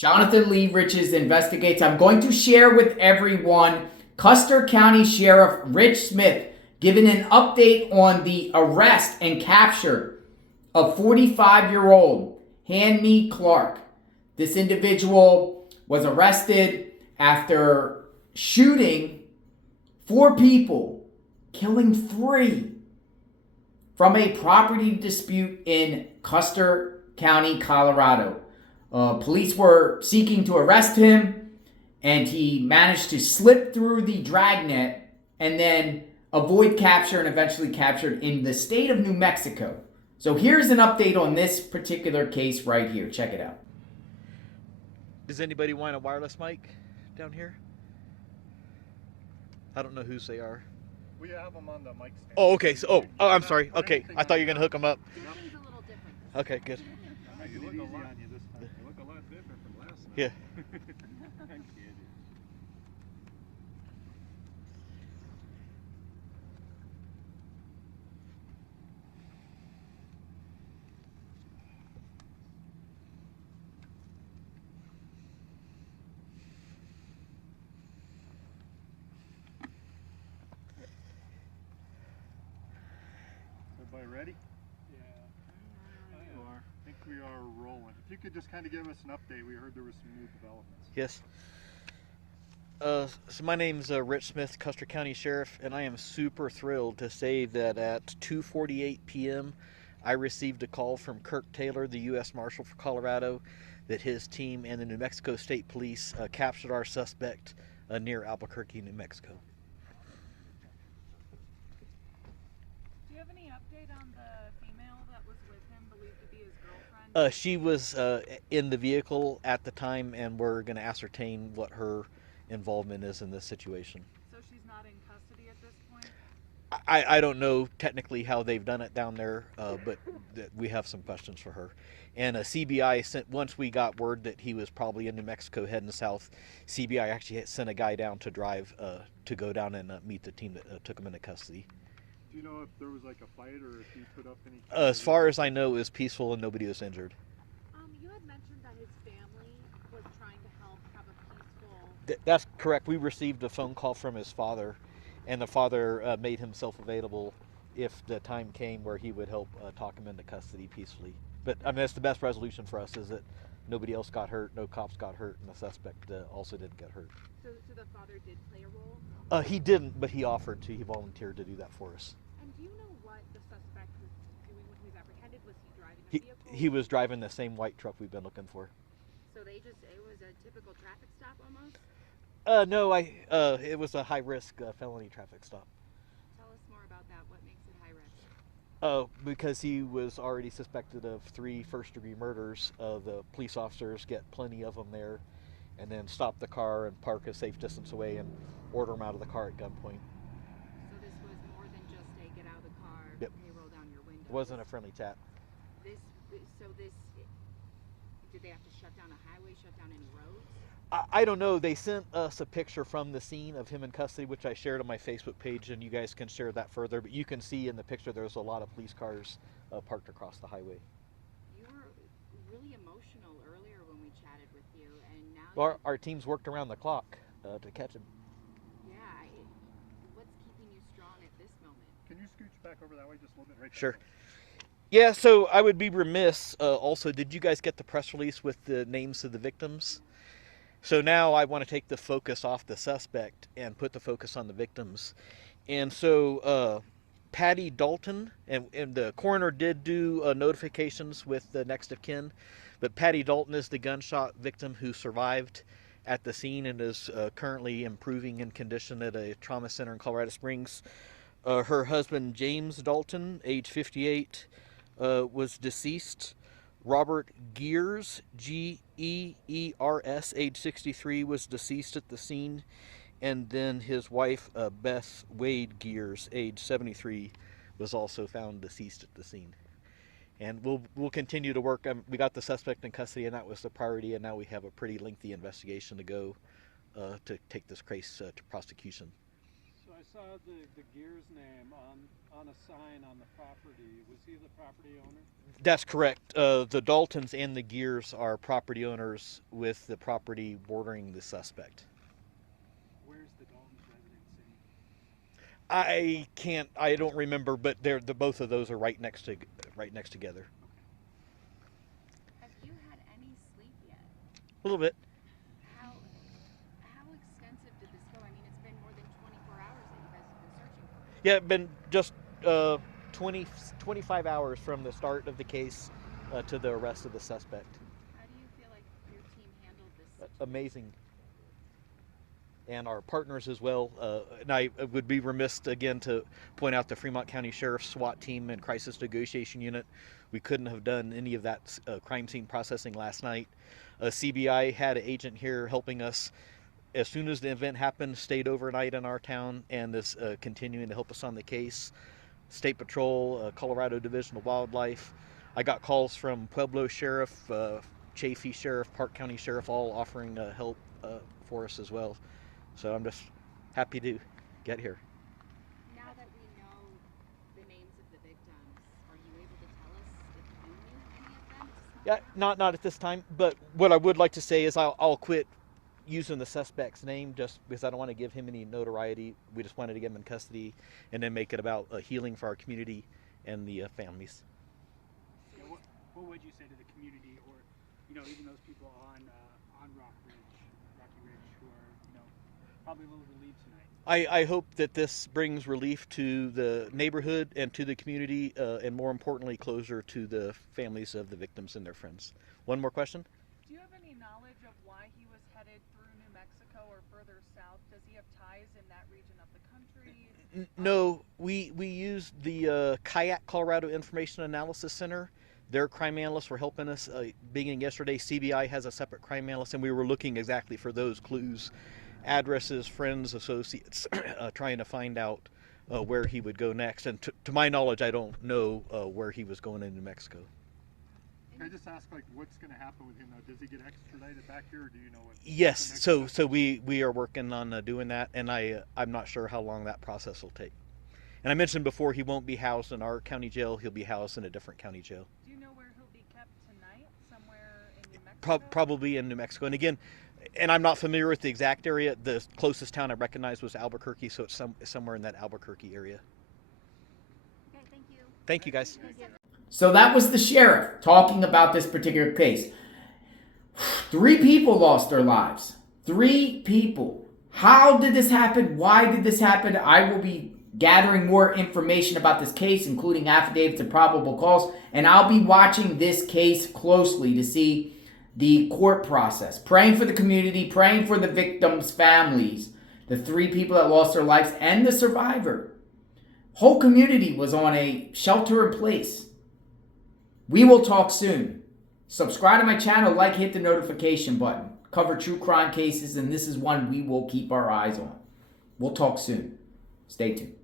Jonathan Lee Riches investigates. I'm going to share with everyone Custer County Sheriff Rich Smith giving an update on the arrest and capture of 45-year-old Hanme Clark. This individual was arrested after shooting 4 people, killing 3 from a property dispute in Custer County, Colorado. Police were seeking to arrest him, and he managed to slip through the dragnet and then avoid capture and eventually captured in the state of New Mexico. So here's an update on this particular case right here. Check it out. Does anybody want a wireless mic down here? I don't know whose they are. We have them on the mic stand. Oh, okay. So, I'm sorry. Okay, I thought you were gonna hook them up. Everything's a little different. Okay, good. You look a lot different from last time. Yeah. I'm kidding. Everybody ready? You are. I think we are rolling. If you could just kind of give us an update. We heard there was some new developments. Yes. So my name's Rich Smith, Custer County Sheriff, and I am super thrilled to say that at 2:48 p.m. I received a call from Kirk Taylor, the U.S. Marshal for Colorado, that his team and the New Mexico State Police captured our suspect near Albuquerque, New Mexico. Do you have any update on the female that was with him, believed to be his girlfriend? She was in the vehicle at the time, and we're going to ascertain what her involvement is in this situation. So she's not in custody at this point? I don't know technically how they've done it down there, but we have some questions for her. And CBI sent, once we got word that he was probably in New Mexico heading south, CBI actually sent a guy down to drive to go down and meet the team that took him into custody. Do you know if there was like a fight or if he put up any? As far as I know, it was peaceful and nobody was injured. You had mentioned that his family was trying to help have a peaceful... That's correct. We received a phone call from his father, and the father made himself available if the time came where he would help talk him into custody peacefully. But I mean, that's the best resolution for us, is that nobody else got hurt, no cops got hurt, and the suspect also didn't get hurt. So the father did play a role? He didn't, but he offered to. He volunteered to do that for us. And do you know what the suspect was doing when he was apprehended? Was he driving a vehicle? He was driving the same white truck we've been looking for. So it was a typical traffic stop almost? No, it was a high-risk felony traffic stop. Tell us more about that. What makes it high risk? Because he was already suspected of 3 first-degree murders. The police officers get plenty of them there, and then stop the car and park a safe distance away and order him out of the car at gunpoint. So this was more than just a get out of the car, Yep. hey, roll down your window. It wasn't a friendly chat. Did they have to shut down a highway, shut down any roads? I don't know. They sent us a picture from the scene of him in custody, which I shared on my Facebook page, and you guys can share that further. But you can see in the picture there's a lot of police cars parked across the highway. You were really emotional earlier when we chatted with you, and now Our teams worked around the clock to catch him. what's keeping you strong at this moment? Can you scooch back over that way just a little bit? Right. Sure. Yeah, so I would be remiss. Also, did you guys get the press release with the names of the victims? So now I want to take the focus off the suspect and put the focus on the victims. And so Patty Daulton, and the coroner did do notifications with the next of kin, but Patty Daulton is the gunshot victim who survived at the scene and is currently improving in condition at a trauma center in Colorado Springs. Her husband, James Daulton, age 58, was deceased. Robert Geers, Geers, age 63, was deceased at the scene. And then his wife, Beth Wade Geers, age 73, was also found deceased at the scene. And we'll continue to work. We got the suspect in custody, and that was the priority. And now we have a pretty lengthy investigation to go to take this case to prosecution. So I saw the Gears name on on a sign on the property. Was he the property owner? That's correct. The Daultons and the Geers are property owners with the property bordering the suspect. Where's the Dalton's residence in? I don't remember, but both of those are right next together. Have you had any sleep yet? A little bit. How extensive did this go? I mean, it's been more than 24 hours that you guys have been searching for him. Yeah, been just 25 hours from the start of the case to the arrest of the suspect. How do you feel like your team handled this situation? Amazing. And our partners as well. And I would be remiss again to point out the Fremont County Sheriff's SWAT team and Crisis Negotiation Unit. We couldn't have done any of that crime scene processing last night. CBI had an agent here helping us as soon as the event happened, stayed overnight in our town, and is continuing to help us on the case. State Patrol, Colorado Division of Wildlife. I got calls from Pueblo Sheriff, Chaffee Sheriff, Park County Sheriff, all offering help for us as well. So I'm just happy to get here. Now that we know the names of the victims, are you able to tell us if you knew any of them? Yeah, not at this time. But what I would like to say is I'll quit using the suspect's name just because I don't want to give him any notoriety. We just wanted to get him in custody and then make it about healing for our community and the families. Yeah, what would you say to the community, or even those people on Rocky Ridge, who are probably a little relieved tonight? I hope that this brings relief to the neighborhood and to the community, and more importantly, closure to the families of the victims and their friends. One more question? Do you have any knowledge of why he was headed through New Mexico or further south? Does he have ties in that region of the country? No, we used the Kayak Colorado Information Analysis Center. Their crime analysts were helping us beginning yesterday. CBI has a separate crime analyst, and we were looking exactly for those clues, addresses, friends, associates, trying to find out where he would go next. And to my knowledge, I don't know where he was going in New Mexico. Can I just ask, what's going to happen with him now? Does he get extradited back here, or do you know what? Yes, so we are working on doing that, and I'm not sure how long that process will take. And I mentioned before, he won't be housed in our county jail. He'll be housed in a different county jail. Do you know where he'll be kept tonight? Somewhere in New Mexico? Probably in New Mexico. And again, and I'm not familiar with the exact area. The closest town I recognized was Albuquerque, so it's somewhere in that Albuquerque area. Okay, thank you. Thank you, guys. Thank you. So that was the sheriff talking about this particular case. 3 people lost their lives. 3 people. How did this happen? Why did this happen? I will be gathering more information about this case, including affidavits and probable cause, and I'll be watching this case closely to see the court process. Praying for the community, praying for the victims' families, the 3 people that lost their lives, and the survivor. Whole community was on a shelter in place. We will talk soon. Subscribe to my channel, hit the notification button. Cover true crime cases, and this is one we will keep our eyes on. We'll talk soon. Stay tuned.